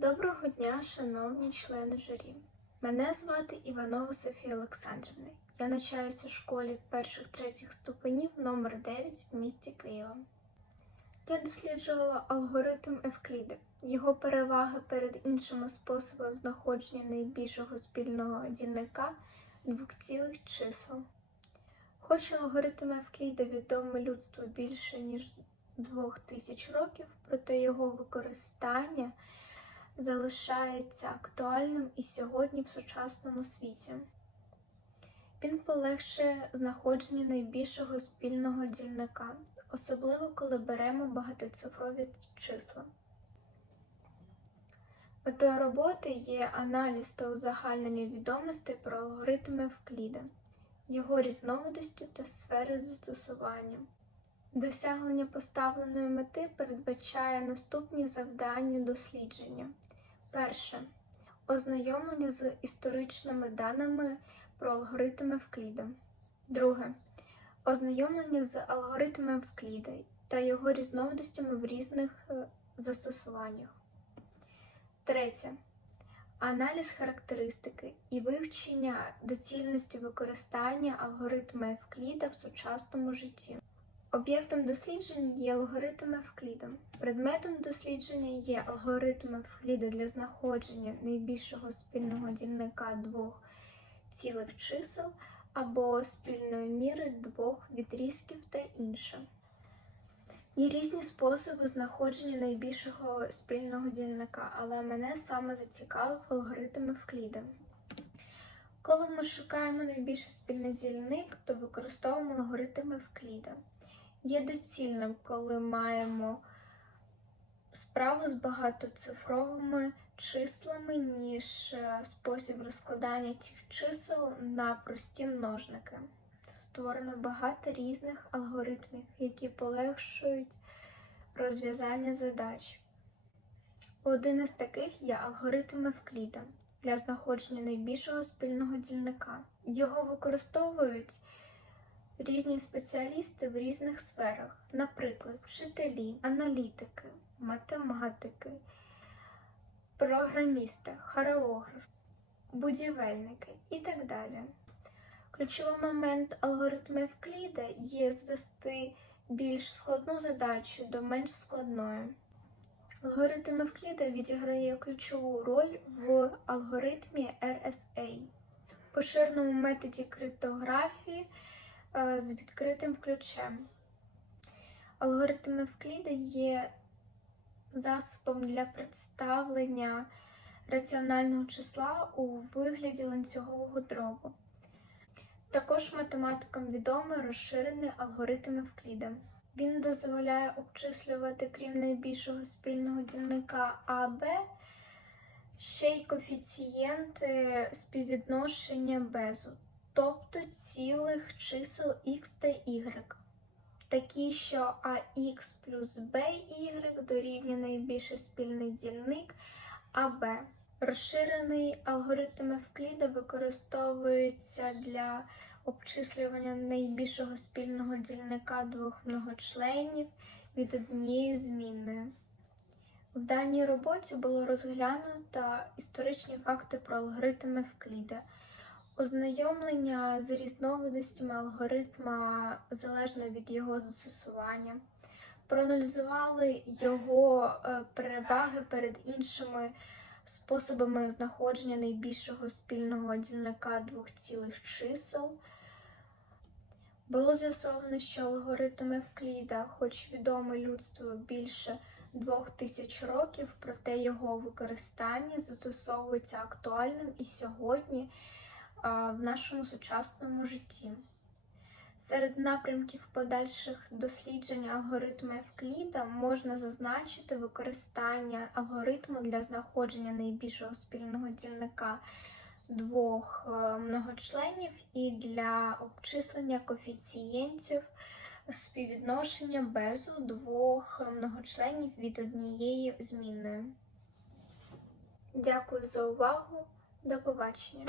Доброго дня, шановні члени журі. Мене звати Іванова Софія Олександрівна. Я навчаюся в школі перших третіх ступенів номер 9 в місті Києва. Я досліджувала алгоритм Евкліда, його переваги перед іншими способами знаходження найбільшого спільного дільника двох цілих чисел. Хоч алгоритм Евкліда відомий людству більше ніж двох тисяч років, проте його використання залишається актуальним і сьогодні в сучасному світі. Він полегшує знаходження найбільшого спільного дільника, особливо коли беремо багатоцифрові числа. Метою роботи є аналіз та узагальнення відомостей про алгоритми Евкліда, його різновидості та сфери застосування. Досягнення поставленої мети передбачає наступні завдання дослідження. Перше. Ознайомлення з історичними даними про алгоритми Евкліда. Друге. Ознайомлення з алгоритмом Евкліда та його різновидостями в різних е, застосуваннях. Третє. Аналіз характеристики і вивчення доцільності використання алгоритму Евкліда в сучасному житті. Об'єктом дослідження є алгоритм Евкліда. Предметом дослідження є алгоритм Евкліда для знаходження найбільшого спільного дільника двох цілих чисел або спільної міри двох відрізків та інше. Є різні способи знаходження найбільшого спільного дільника, але мене саме зацікавив алгоритм Евкліда. Коли ми шукаємо найбільший спільний дільник, то використовуємо алгоритм Евкліда є доцільним, коли маємо справу з багатоцифровими числами, ніж е, спосіб розкладання цих чисел на прості множники. Створено багато різних алгоритмів, які полегшують розв'язання задач. Один із таких є алгоритм Евкліда для знаходження найбільшого спільного дільника. Його використовують різні спеціалісти в різних сферах, наприклад, вчителі, аналітики, математики, програмісти, хореографи, будівельники і так далі. Ключовий момент алгоритму Евкліда є звести більш складну задачу до менш складної. Алгоритм Евкліда відіграє ключову роль в алгоритмі RSA, поширеному методі криптографії з відкритим ключем. Алгоритм Евкліда є засобом для представлення раціонального числа у вигляді ланцюгового дробу. Також математикам відомий розширений алгоритм Евкліда. Він дозволяє обчислювати, крім найбільшого спільного дільника АБ, ще й коефіцієнти співвідношення безу тобто цілих чисел x та y, такі, що ax плюс by дорівнює найбільший спільний дільник АБ. Розширений алгоритм Евкліда використовується для обчислювання найбільшого спільного дільника двох многочленів від однієї змінної. В даній роботі було розглянуто історичні факти про алгоритм Евкліда. Ознайомлення з різновидостями алгоритма залежно від його застосування. Проаналізували його е, переваги перед іншими способами знаходження найбільшого спільного дільника двох цілих чисел. Було з'ясовано, що алгоритм Евкліда, хоч відомий людству більше двох тисяч років, проте його використання застосовується актуальним і сьогодні в нашому сучасному житті. Серед напрямків подальших досліджень алгоритму Евкліда можна зазначити використання алгоритму для знаходження найбільшого спільного дільника двох е, многочленів і для обчислення коефіцієнтів співвідношення безу двох многочленів від однієї змінної. Дякую за увагу. До побачення!